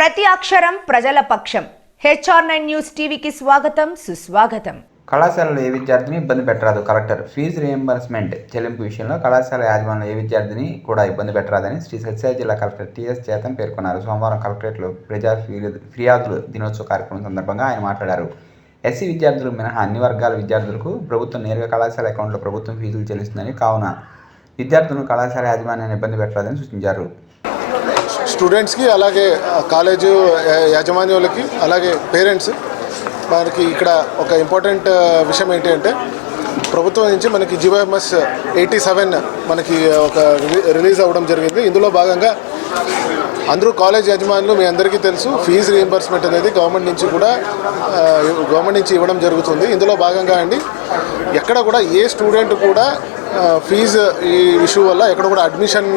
ప్రతి అక్షరం ప్రజల పక్షం. హెచ్ఆర్ నైన్ న్యూస్ టీవీకి స్వాగతం సుస్వాగతం. కళాశాలలో ఏ విద్యార్థిని ఇబ్బంది పెట్టరాదు కలెక్టర్. ఫీజు రియంబర్స్మెంట్ చెల్లింపు విషయంలో కళాశాల యాజమాన్యం ఏ విద్యార్థిని కూడా ఇబ్బంది పెట్టరాదని శ్రీ సత్యసాయి జిల్లా కలెక్టర్ టిఎస్ చేతన్ పేర్కొన్నారు. సోమవారం కలెక్టరేట్లో ప్రజా ఫిర్యాదు- దినోత్సవ కార్యక్రమం సందర్భంగా ఆయన మాట్లాడారు. ఎస్సీ విద్యార్థులు మినహా అన్ని వర్గాల విద్యార్థులకు ప్రభుత్వం నేరుగా కళాశాల అకౌంట్లో ప్రభుత్వం ఫీజులు చెల్లిస్తుందని కావున విద్యార్థులను కళాశాల యాజమాన్యాన్ని ఇబ్బంది పెట్టరాదని సూచించారు. స్టూడెంట్స్కి అలాగే కాలేజు యాజమాన్యులకి అలాగే పేరెంట్స్ మనకి ఇక్కడ ఒక ఇంపార్టెంట్ విషయం ఏంటి అంటే ప్రభుత్వం నుంచి మనకి జీవోఎంఎస్ ఎయిటీ సెవెన్ మనకి ఒక రిలీ- రిలీజ్ అవ్వడం జరిగింది. ఇందులో భాగంగా అందరూ కాలేజ్ యజమానులు మీ అందరికీ తెలుసు ఫీజు రీఎంబర్స్మెంట్ అనేది గవర్నమెంట్ నుంచి కూడా గవర్నమెంట్ నుంచి ఇవ్వడం జరుగుతుంది. ఇందులో భాగంగా అండి ఎక్కడ కూడా ఏ స్టూడెంట్ కూడా ఫీజు ఈ ఇష్యూ వల్ల ఎక్కడ కూడా అడ్మిషన్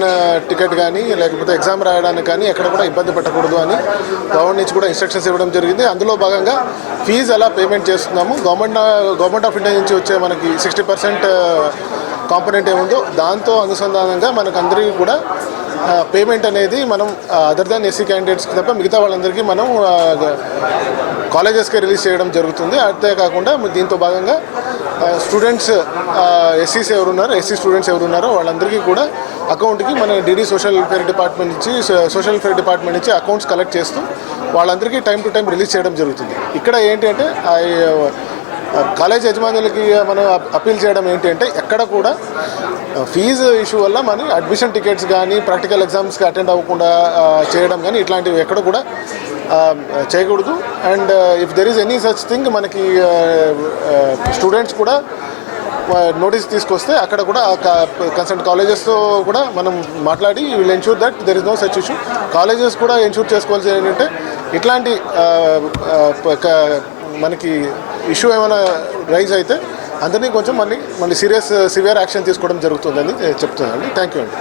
టికెట్ కానీ లేకపోతే ఎగ్జామ్ రాయడానికి కానీ ఎక్కడ కూడా ఇబ్బంది పెట్టకూడదు అని గవర్నమెంట్ నుంచి కూడా ఇన్స్ట్రక్షన్స్ ఇవ్వడం జరిగింది. అందులో భాగంగా ఫీజు ఎలా పేమెంట్ చేస్తున్నాము? గవర్నమెంట్ గవర్నమెంట్ ఆఫ్ ఇండియా నుంచి వచ్చే మనకి సిక్స్టీ పర్సెంట్ కాంపొనెంట్ ఏముందో దాంతో అనుసంధానంగా మనకు అందరికీ కూడా పేమెంట్ అనేది మనం అదర్ దాన్ ఎస్సీ క్యాండిడేట్స్కి తప్ప మిగతా వాళ్ళందరికీ మనం కాలేజెస్కే రిలీజ్ చేయడం జరుగుతుంది. అంతేకాకుండా దీంతో భాగంగా స్టూడెంట్స్ ఎస్సీస్ ఎవరున్నారో ఎస్సీ స్టూడెంట్స్ ఎవరున్నారో వాళ్ళందరికీ కూడా అకౌంట్కి మన డిడి సోషల్ వెల్ఫేర్ డిపార్ట్మెంట్ నుంచి సోషల్ వెల్ఫేర్ డిపార్ట్మెంట్ నుంచి అకౌంట్స్ కలెక్ట్ చేస్తూ వాళ్ళందరికీ టైం టు టైం రిలీజ్ చేయడం జరుగుతుంది. ఇక్కడ ఏంటి అంటే కాలేజ్ యజమానులకి మనం అప్పీల్ చేయడం ఏంటి అంటే ఎక్కడ కూడా ఫీజు ఇష్యూ వల్ల మన అడ్మిషన్ టికెట్స్ కానీ ప్రాక్టికల్ ఎగ్జామ్స్కి అటెండ్ అవ్వకుండా చేయడం కానీ ఇట్లాంటివి ఎక్కడ కూడా చేయకూడదు. And if there is any such thing మనకి స్టూడెంట్స్ కూడా నోటీస్ తీసుకొస్తే అక్కడ కూడా కన్సల్ట్ కాలేజెస్తో కూడా మనం మాట్లాడి will ensure that there is no such issue colleges కూడా ఎన్షూర్ చేసుకోవాల్సింది ఏంటంటే ఇట్లాంటి మనకి ఇష్యూ ఏమైనా రైజ్ అయితే అందరినీ కొంచెం మళ్ళీ మళ్ళీ సీరియస్ సివియర్ యాక్షన్ తీసుకోవడం జరుగుతుందని చెప్తున్నానండి థ్యాంక్ యూ అండి.